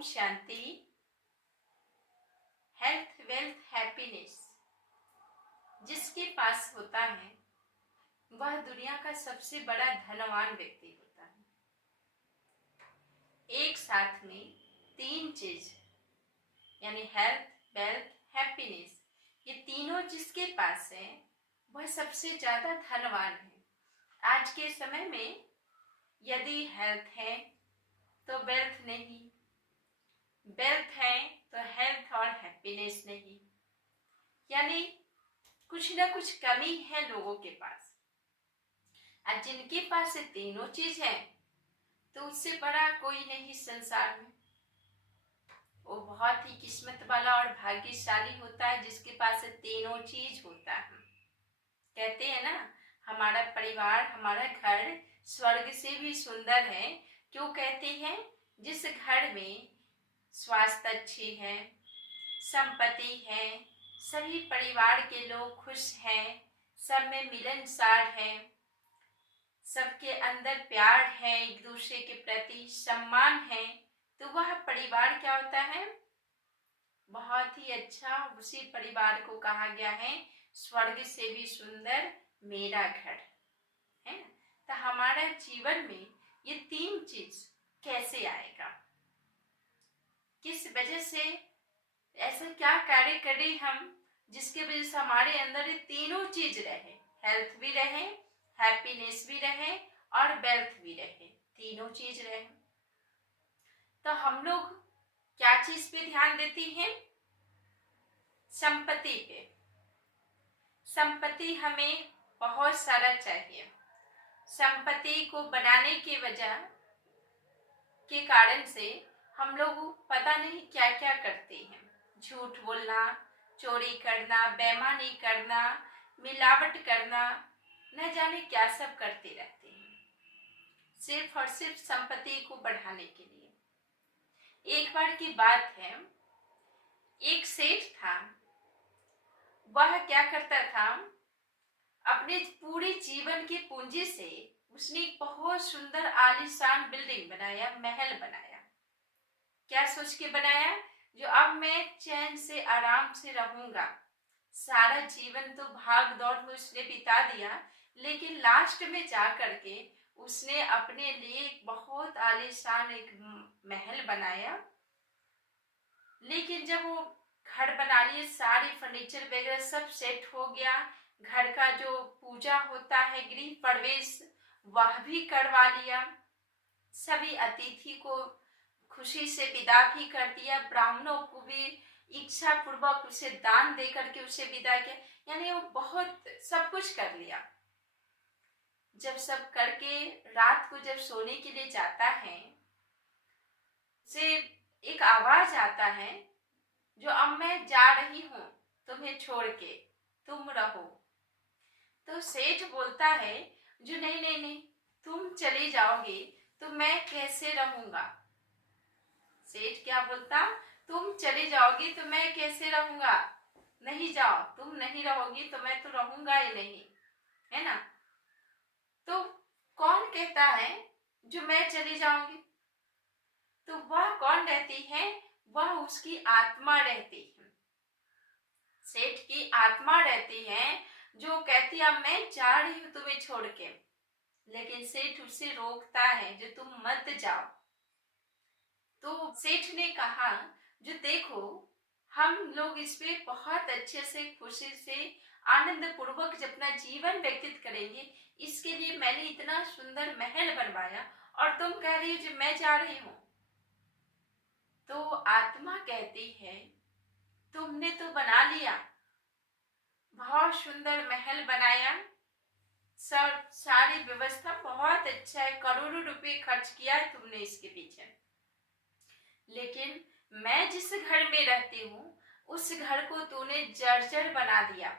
Om Shanti. Health, wealth, happiness जिसके पास होता है वह दुनिया का सबसे बड़ा धनवान व्यक्ति होता है। एक साथ में तीन चीज यानी हेल्थ, वेल्थ, हैप्पीनेस, ये तीनों जिसके पास है वह सबसे ज्यादा धनवान है। आज के समय में यदि हेल्थ है तो वेल्थ नहीं, वेल्थ है तो हेल्थ और हैप्पीनेस नहीं, यानी कुछ ना कुछ कमी है लोगों के पास। और जिनके पास ये तीनों चीज है तो उससे बड़ा कोई नहीं संसार में। वो बहुत ही किस्मत वाला और भाग्यशाली होता है जिसके पास ये तीनों चीज होता है। कहते हैं ना, हमारा परिवार, हमारा घर स्वर्ग से भी सुंदर है। क्यों कहते हैं? जिस घर में स्वास्थ्य अच्छी है, संपत्ति है, सभी परिवार के लोग खुश हैं, सब में मिलनसार है, सबके अंदर प्यार है, एक दूसरे के प्रति सम्मान है, तो वह परिवार क्या होता है? बहुत ही अच्छा। उसी परिवार को कहा गया है स्वर्ग से भी सुंदर मेरा घर, है ना। तो हमारा जीवन में ये तीन चीज कैसे आएगा, किस वजह से, ऐसा क्या कार्य करें हम जिसके वजह से हमारे अंदर ये तीनों चीज रहे, हेल्थ भी रहे, हैप्पीनेस भी रहे और वेल्थ भी रहे, तीनों चीज रहे। तो हम लोग क्या चीज पे ध्यान देते हैं? संपत्ति पे। संपत्ति हमें बहुत सारा चाहिए। संपत्ति को बनाने की वजह के कारण से हम लोग पता नहीं क्या क्या करते हैं। झूठ बोलना, चोरी करना, बेईमानी करना, मिलावट करना, न जाने क्या सब करते रहते हैं, सिर्फ और सिर्फ संपत्ति को बढ़ाने के लिए। एक बार की बात है, एक सेठ था। वह क्या करता था, अपने पूरे जीवन की पूंजी से उसने एक बहुत सुंदर आलीशान बिल्डिंग बनाया, महल बनाया। क्या सोच के बनाया? जो अब मैं चैन से आराम से रहूंगा। सारा जीवन तो भाग दौड़ में उसने बिता दिया, लेकिन लास्ट में जा करके उसने अपने लिए एक बहुत आलीशान एक महल बनाया। लेकिन जब वो घर बना लिए, सारे फर्नीचर वगैरह सब सेट हो गया, घर का जो पूजा होता है, गृह प्रवेश, वह भी करवा लिया, सभी अतिथि को खुशी से विदा भी कर दिया, ब्राह्मणों को भी इच्छा पूर्वक उसे दान दे करके उसे विदा किया, यानी वो बहुत सब कुछ कर लिया। जब सब करके रात को जब सोने के लिए जाता है, से एक आवाज आता है, जो अब मैं जा रही हूं तुम्हें छोड़ के, तुम रहो। तो सेठ बोलता है, जो नहीं नहीं नहीं, तुम चली जाओगे तो मैं कैसे रहूंगा। सेठ क्या बोलता? तुम चली जाओगी तो मैं कैसे रहूंगा, नहीं जाओ, तुम नहीं रहोगी तो मैं तो रहूंगा ही नहीं, है ना। तो कौन कहता है जो मैं चली जाऊंगी? तो वह कौन रहती है? वह उसकी आत्मा रहती है, सेठ की आत्मा रहती है, जो कहती है अब मैं जा रही हूं तुम्हें छोड़ के। लेकिन सेठ उसे रोकता है, जो तुम मत जाओ। तो सेठ ने कहा, जो देखो, हम लोग इसमें बहुत अच्छे से, खुशी से, आनंद पूर्वक जब अपना जीवन व्यतीत करेंगे, इसके लिए मैंने इतना सुंदर महल बनवाया और तुम कह रही हो जो मैं जा रही हूं। तो आत्मा कहती है, तुमने तो बना लिया, बहुत सुंदर महल बनाया, सब सारी व्यवस्था बहुत अच्छा है, करोड़ों रुपए खर्च किया है तुमने इसके पीछे, लेकिन मैं जिस घर में रहती हूँ उस घर को तूने जर्जर बना दिया।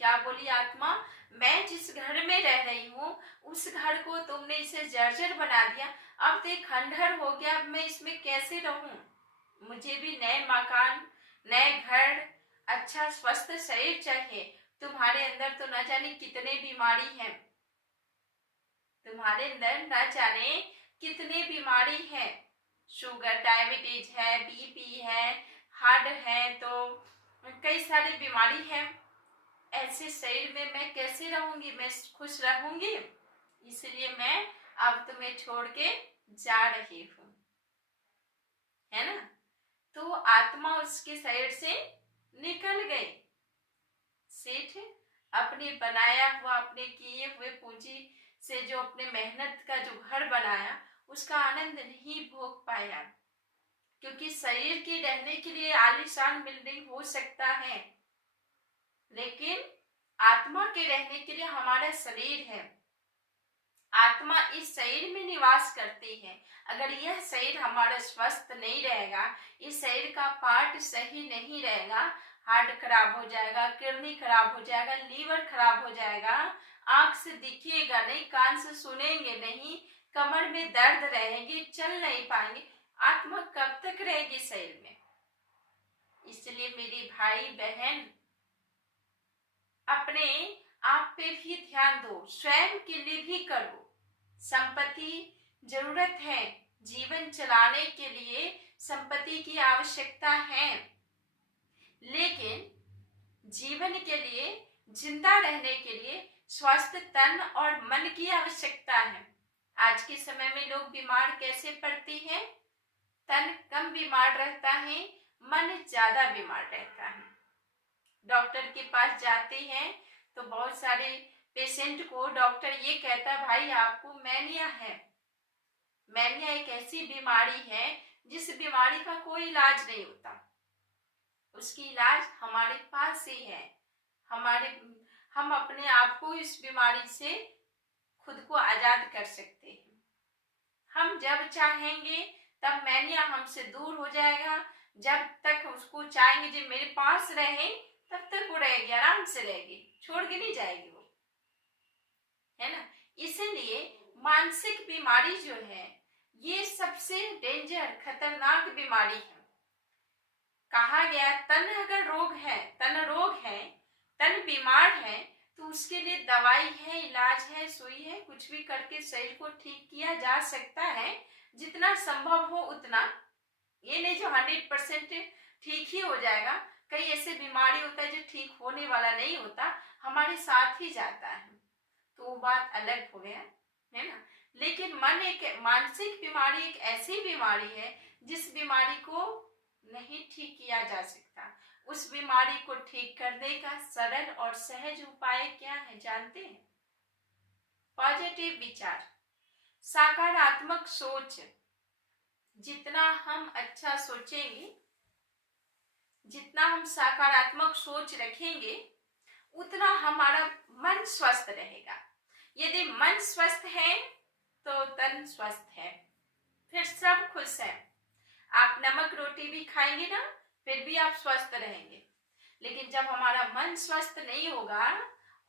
क्या बोली आत्मा? मैं जिस घर में रह रही हूँ उस घर को तुमने इसे जर्जर बना दिया, अब तो खंडहर हो गया, अब मैं इसमें कैसे रहूं। मुझे भी नए मकान, नए घर, अच्छा स्वस्थ शरीर चाहिए। तुम्हारे अंदर तो न जाने कितने बीमारी हैं, तुम्हारे अंदर न जाने कितने बीमारी हैं, शुगर, डायबिटीज है, बीपी है, हार्ट है, तो कई सारी बीमारी है। ऐसे शरीर में मैं कैसे रहूंगी, मैं खुश रहूंगी? इसलिए मैं अब तुम्हें छोड़ के जा रही हूँ, है ना। तो आत्मा उसके शरीर से निकल गई। सेठ अपने बनाया हुआ, अपने किए हुए पूंजी से जो अपने मेहनत का जो घर बनाया, उसका आनंद नहीं भोग पाया, क्योंकि शरीर के रहने के लिए आलीशान बिल्डिंग हो सकता है, लेकिन आत्मा के रहने के लिए हमारा शरीर है। आत्मा इस शरीर में निवास करती है। अगर यह शरीर हमारा स्वस्थ नहीं रहेगा, इस शरीर का पार्ट सही नहीं रहेगा, हार्ट खराब हो जाएगा, किडनी खराब हो जाएगा, लीवर खराब हो जाएगा, आंख से दिखिएगा नहीं, कान से सुनेंगे नहीं, कमर में दर्द रहेगी, चल नहीं पाएंगे, आत्मा कब तक रहेगी शरीर में? इसलिए मेरी भाई बहन, अपने आप पे भी ध्यान दो, स्वयं के लिए भी करो। संपत्ति जरूरत है, जीवन चलाने के लिए संपत्ति की आवश्यकता है, लेकिन जीवन के लिए, जिंदा रहने के लिए स्वस्थ तन और मन की आवश्यकता है। आज के समय में लोग बीमार कैसे पड़ते हैं? तन कम बीमार रहता है, मन ज्यादा बीमार रहता है। डॉक्टर के पास जाते हैं तो बहुत सारे पेशेंट को डॉक्टर ये कहता है, भाई आपको मैनिया है। मैनिया एक ऐसी बीमारी है जिस बीमारी का कोई इलाज नहीं होता, उसकी इलाज हमारे पास ही है। हम अपने आप को इस बीमारी से खुद को आजाद कर सकते हैं। हम जब चाहेंगे तब मैनिया हमसे दूर हो जाएगा। जब तक उसको चाहेंगे जो मेरे पास रहे, तब तक वो रहेगी, आराम से रहेगी, छोड़ के नहीं जाएगी वो, है ना। इसलिए मानसिक बीमारी जो है, ये सबसे डेंजर, खतरनाक बीमारी है। कहा गया तन अगर रोग है, तन बीमार है, तो उसके लिए दवाई है, इलाज है, सुई है, कुछ भी करके शरीर को ठीक किया जा सकता है, जितना संभव हो उतना। ये नहीं जो 100% ठीक ही हो जाएगा। कई ऐसे बीमारी होता है जो ठीक होने वाला नहीं होता, हमारे साथ ही जाता है, तो वो बात अलग हो गया, है ना। लेकिन मानसिक बीमारी एक ऐसी बीमारी है जिस बीमारी को नहीं ठीक किया जा सकता। उस बीमारी को ठीक करने का सरल और सहज उपाय क्या है, जानते हैं? पॉजिटिव विचार, सकारात्मक सोच। जितना हम अच्छा सोचेंगे, जितना हम सकारात्मक सोच रखेंगे, उतना हमारा मन स्वस्थ रहेगा। यदि मन स्वस्थ है तो तन स्वस्थ है, फिर सब खुश है। आप नमक रोटी भी खाएंगे ना, फिर भी आप स्वस्थ रहेंगे। लेकिन जब हमारा मन स्वस्थ नहीं होगा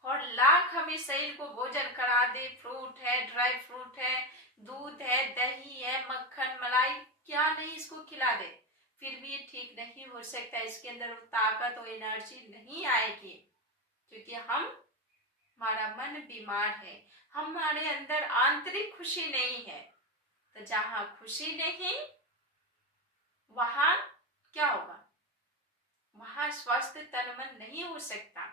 और लाख हमें शरीर को भोजन करा दे, फ्रूट है, ड्राई फ्रूट है, दूध है, दही है, मक्खन, मलाई, क्या नहीं इसको खिला दे, फिर भी ये ठीक नहीं हो सकता। इसके अंदर ताकत और एनर्जी नहीं आएगी, क्योंकि हमारा मन बीमार है, हमारे अंदर आंतरिक खुशी नहीं है। तो जहां खुशी नहीं, वहां क्या होगा? वहां स्वस्थ तन मन नहीं हो सकता।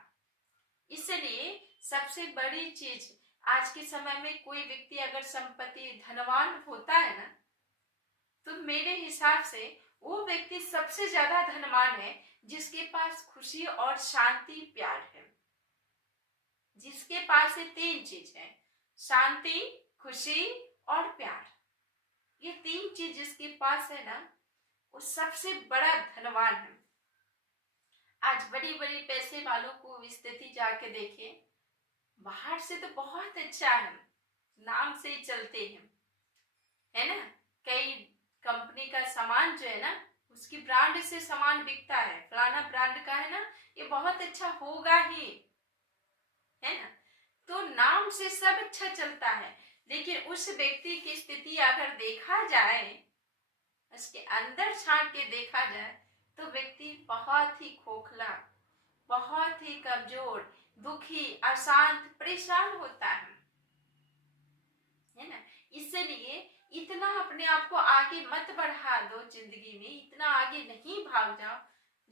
इसलिए सबसे बड़ी चीज, आज के समय में कोई व्यक्ति अगर संपत्ति धनवान होता है ना, तो मेरे हिसाब से वो व्यक्ति सबसे ज्यादा धनवान है जिसके पास खुशी और शांति, प्यार है। जिसके पास ये 3 चीज है, शांति, खुशी और प्यार, ये 3 चीज जिसके पास है ना, वो सबसे बड़ा धनवान है। आज बड़ी बड़ी पैसे वालों को स्थिति जाके देखें, बाहर से तो बहुत अच्छा है, नाम से ही चलते हैं, है ना। कई कंपनी का सामान जो है ना, उसकी ब्रांड से सामान बिकता है, फलाना ब्रांड का है ना, ये बहुत अच्छा होगा ही, है ना। तो नाम से सब अच्छा चलता है, लेकिन उस व्यक्ति की स्थिति अगर देखा जाए, उसके अंदर झांक के देखा जाए, तो व्यक्ति बहुत ही खोखला, बहुत ही कमजोर, दुखी, अशांत, परेशान होता है ना। इसलिए इतना अपने आप को आगे मत बढ़ा दो जिंदगी में, इतना आगे नहीं भाग जाओ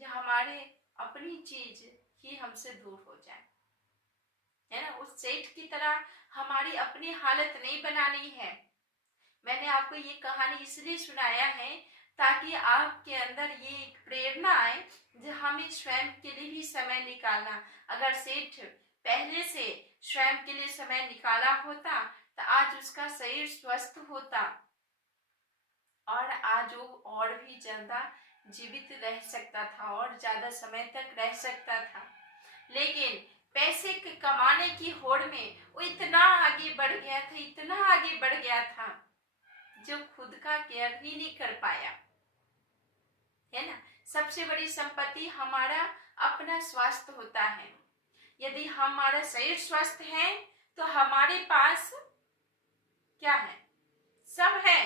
जो हमारे अपनी चीज ही हमसे दूर हो जाए, है ना। उस सेठ की तरह हमारी अपनी हालत नहीं बनानी है। मैंने आपको ये कहानी इसलिए सुनाया है ताकि आपके अंदर ये एक प्रेरणा आए जो हमें स्वयं के लिए भी समय निकालना। अगर सेठ पहले से स्वयं के लिए समय निकाला होता तो आज उसका शरीर स्वस्थ होता और आज वो और भी ज्यादा जीवित रह सकता था और ज्यादा समय तक रह सकता था। लेकिन पैसे के कमाने की होड़ में वो इतना आगे बढ़ गया था, इतना आगे बढ़ गया था जो खुद का केयर ही नहीं कर पाया, है ना। सबसे बड़ी संपत्ति हमारा अपना स्वास्थ्य होता है। यदि हमारा शरीर स्वस्थ है तो हमारे पास क्या है, सब है,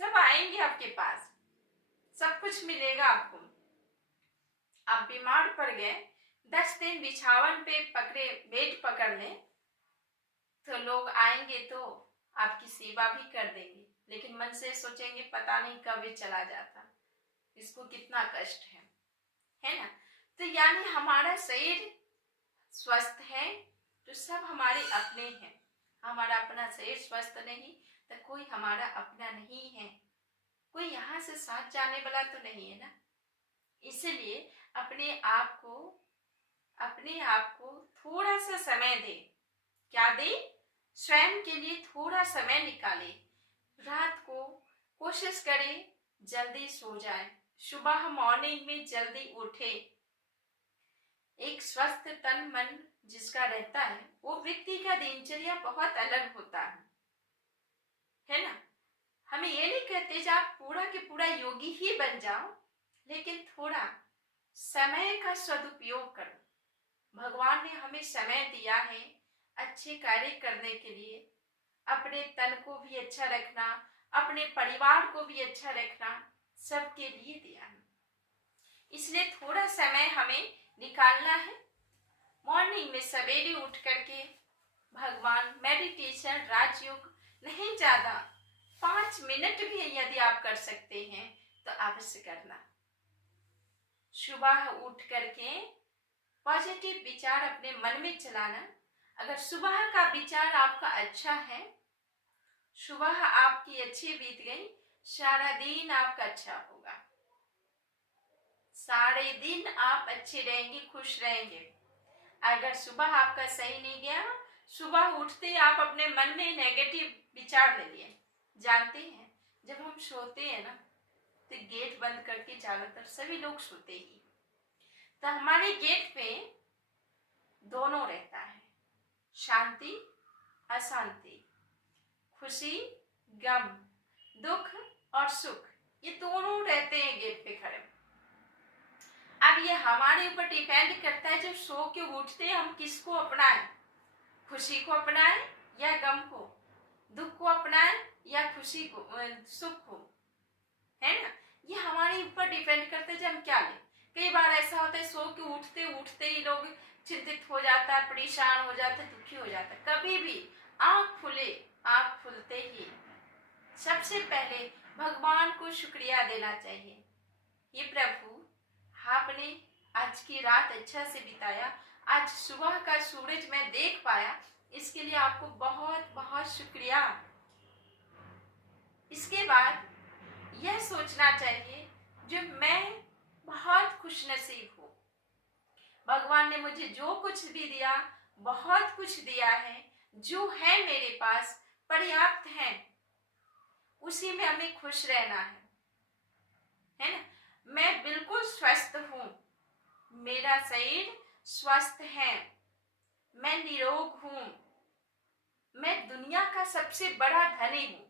सब आएंगे आपके पास, सब कुछ मिलेगा आपको। आप बीमार पड़ गए, 10 दिन बिछावन पे पकड़े, बेड पकड़ ले तो लोग आएंगे तो आपकी सेवा भी कर देंगे, लेकिन मन से सोचेंगे पता नहीं कब ये चला जाता, इसको कितना कष्ट है ना। तो यानी हमारा शरीर स्वस्थ है तो सब हमारे अपने हैं। हमारा अपना शरीर स्वस्थ नहीं तो कोई हमारा अपना नहीं है, कोई यहाँ से साथ जाने वाला तो नहीं है ना। इसलिए अपने आप को थोड़ा सा समय दे। क्या दे? स्वयं के लिए थोड़ा समय निकाले। रात को कोशिश करे जल्दी सो जाए, सुबह मॉर्निंग में जल्दी उठे। एक स्वस्थ तन मन जिसका रहता है वो व्यक्ति का दिनचर्या बहुत अलग होता है ना। हमें ये नहीं कहते कि आप पूरा के पूरा योगी ही बन जाओ, लेकिन थोड़ा समय का सदुपयोग करो। भगवान ने हमें समय दिया है अच्छे कार्य करने के लिए, अपने तन को भी अच्छा रखना, अपने परिवार को भी अच्छा रखना, सबके लिए दिया है। इसलिए थोड़ा समय हमें निकालना है। मॉर्निंग में सवेरे उठ करके भगवान, मेडिटेशन, राजयोग, नहीं ज्यादा 5 मिनट भी यदि आप कर सकते हैं तो अवश्य करना। सुबह उठ करके पॉजिटिव विचार अपने मन में चलाना। अगर सुबह का विचार आपका अच्छा है, सुबह आपकी अच्छी बीत गई, सारा दिन आपका अच्छा होगा, सारे दिन आप अच्छे रहेंगे, खुश रहेंगे। अगर सुबह आपका सही नहीं गया, सुबह उठते आप अपने मन में नेगेटिव विचार ले लिए। जानते हैं जब हम सोते हैं ना तो गेट बंद करके ज्यादातर सभी लोग सोते ही, तो हमारे गेट पे दोनों रहता है, शांति अशांति, खुशी गम, दुख और सुख, ये दोनों रहते हैं गेट पे खड़े। अब ये हमारे ऊपर डिपेंड करता है जब सो के उठते हम किसको अपनाएं, खुशी को अपनाएं या गम को, दुख को अपनाएं या खुशी को, सुख को, है ना। ये हमारे ऊपर डिपेंड करता है जब हम क्या लें। कई बार ऐसा होता है सो के उठते उठते ही लोग चिंतित हो जाता है, परेशान हो जाता है, दुखी हो जाता है। कभी भी आंख खुलते ही सबसे पहले भगवान को शुक्रिया देना चाहिए। ये प्रभु, आपने आज की रात अच्छा से बिताया, आज सुबह का सूरज मैं देख पाया, इसके लिए आपको बहुत बहुत शुक्रिया। इसके बाद यह सोचना चाहिए जो मैं बहुत खुशनसीब हूँ, भगवान ने मुझे जो कुछ भी दिया बहुत कुछ दिया है, जो है मेरे पास पर्याप्त है, उसी में हमें खुश रहना है ना। मैं बिल्कुल स्वस्थ हूँ, मेरा शरीर स्वस्थ है, मैं निरोग हूँ, मैं दुनिया का सबसे बड़ा धनी हूँ।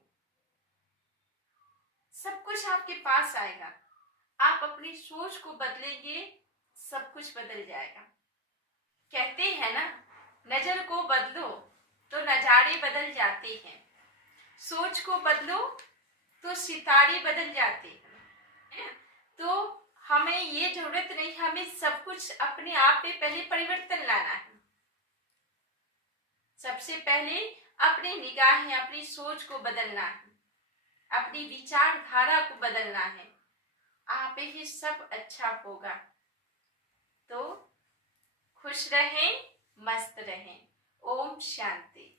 सब कुछ आपके पास आएगा, आप अपनी सोच को बदलेंगे, सब कुछ बदल जाएगा। कहते हैं ना, नजर को बदलो तो नजारे बदल जाते हैं, सोच को बदलो तो सितारे बदल जाते हैं। तो हमें ये जरूरत नहीं, हमें सब कुछ अपने आप पे पहले परिवर्तन लाना है। सबसे पहले अपनी निगाहें, अपनी सोच को बदलना है। अपनी विचारधारा को बदलना है, आप ही सब अच्छा होगा। तो खुश रहें, मस्त रहें। ओम शांति।